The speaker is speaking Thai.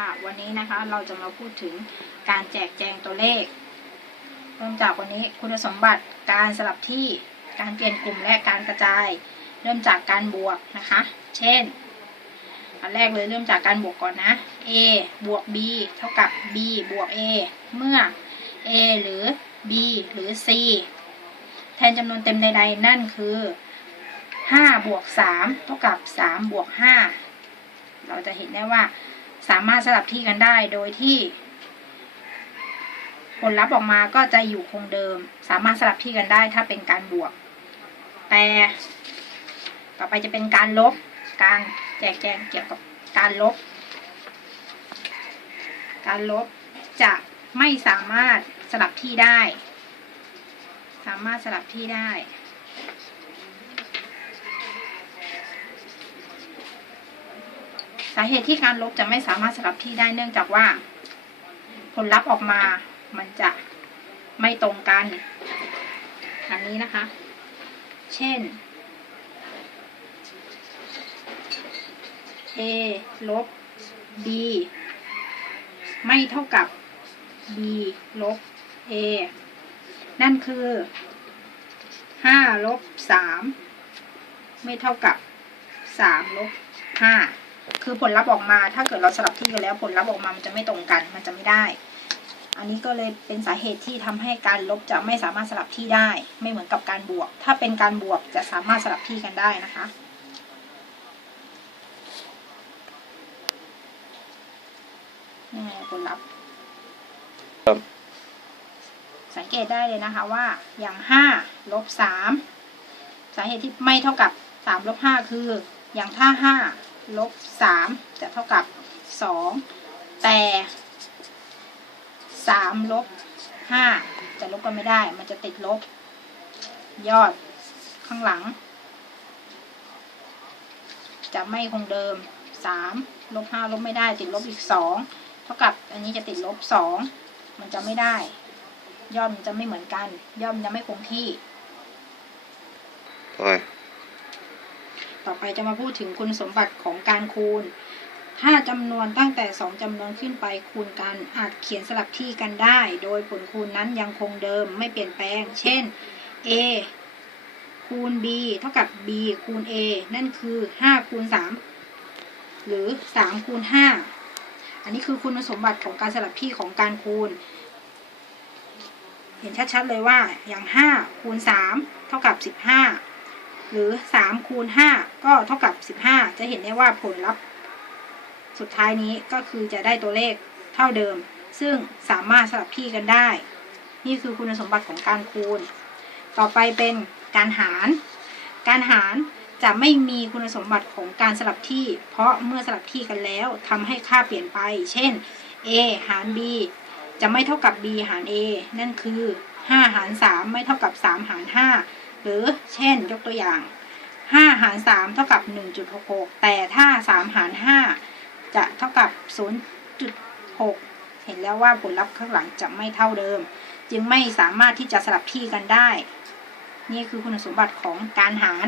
ค่ะ วันนี้นะคะเราจะมาพูดถึงการแจกแจงตัวเลขเริ่มจากวันนี้คุณสมบัติการสลับที่การเปลี่ยนกลุ่มและการกระจาย เริ่มจากการบวกนะคะ เช่นอันแรกเลยเริ่มจากการบวกก่อนนะ a บวก b เท่ากับ b บวก a เมื่อ a หรือ b หรือ c แทนจำนวนเต็มใดๆ นั่นคือ5บวก3เท่ากับ3บวก5เราจะเห็นได้ว่า สามารถสลับที่กันได้โดยที่ ผลลัพธ์ออกมาก็จะอยู่คงเดิม สามารถสลับที่กันได้ถ้าเป็นการบวก แต่ต่อไปจะเป็นการลบการแจกแจงเกี่ยวกับการลบ การลบจะไม่สามารถสลับที่ได้ สามารถสลับที่ได้ สาเหตุที่การลบจะไม่สามารถสลับที่ได้เนื่องจากว่า ผลลัพธ์ออกมามันจะไม่ตรงกัน อันนี้นะคะ เช่น a ลบ b ไม่เท่ากับ b ลบ a นั่นคือห้าลบสามไม่เท่ากับสามลบห้า คือผลลัพธ์ออกมา ถ้าเกิดเราสลับที่กันแล้วผลลัพธ์ออกมามันจะไม่ตรงกัน มันจะไม่ได้ อันนี้ก็เลยเป็นสาเหตุที่ทำให้การลบจะไม่สามารถสลับที่ได้ ไม่เหมือนกับการบวก ถ้าเป็นการบวกจะสามารถสลับที่กันได้นะคะนี่ไงผลลัพธ์ครับสังเกตได้เลยนะคะว่าอย่างห้าลบสามสาเหตุที่ไม่เท่ากับสามลบห้าคืออย่างถ้าห้า ลบสามจะเท่ากับสองแต่สามลบห้าจะลบกันไม่ได้ มันจะติดลบ ยอดข้างหลัง จะไม่คงเดิมสามลบห้าลบไม่ได้ ติดลบอีกสองเท่ากับอันนี้จะติดลบสองมันจะไม่ได้ ยอดมันจะไม่เหมือนกัน ยอดมันจะไม่คงที่ต่ ต่อไปจะมาพูดถึงคุณสมบัติของการคูณ ถ้าจำนวนตั้งแต่ 2จำนวนขึ้นไปคูณกัน อาจเขียนสลับที่กันได้ โดยผลคูณนั้นยังคงเดิมไม่เปลี่ยนแปลง เช่น a คูณ b เท่ากับ b คูณ a นั่นคือ5คูณ3หรือ3คูณ5อันนี้คือคุณสมบัติของการสลับที่ของการคูณ เห็นชัดๆเลยว่าอย่าง5คูณ3เท่ากับ 15 หรือ3คูณ5ก็เท่ากับ 15 จะเห็นได้ว่าผลลัพธ์ สุดท้ายนี้ก็คือจะได้ตัวเลขเท่าเดิม ซึ่งสามารถสลับที่กันได้ นี่คือคุณสมบัติของการคูณ ต่อไปเป็นการหาร การหารจะไม่มีคุณสมบัติของการสลับที่ เพราะเมื่อสลับที่กันแล้วทำให้ค่าเปลี่ยนไป เช่น a หาร b จะไม่เท่ากับ b หาร a นั่นคือ 5 หาร 3 ไม่เท่ากับ 3 หาร 5 หรือเช่นยกตัวอย่าง 5 หาร 3 เท่ากับ 1.66 แต่ถ้า 3 หาร 5 จะเท่ากับ 0.6 เห็นแล้วว่าผลลัพธ์ข้างหลังจะไม่เท่าเดิม จึงไม่สามารถที่จะสลับที่กันได้ นี่คือคุณสมบัติของการหาร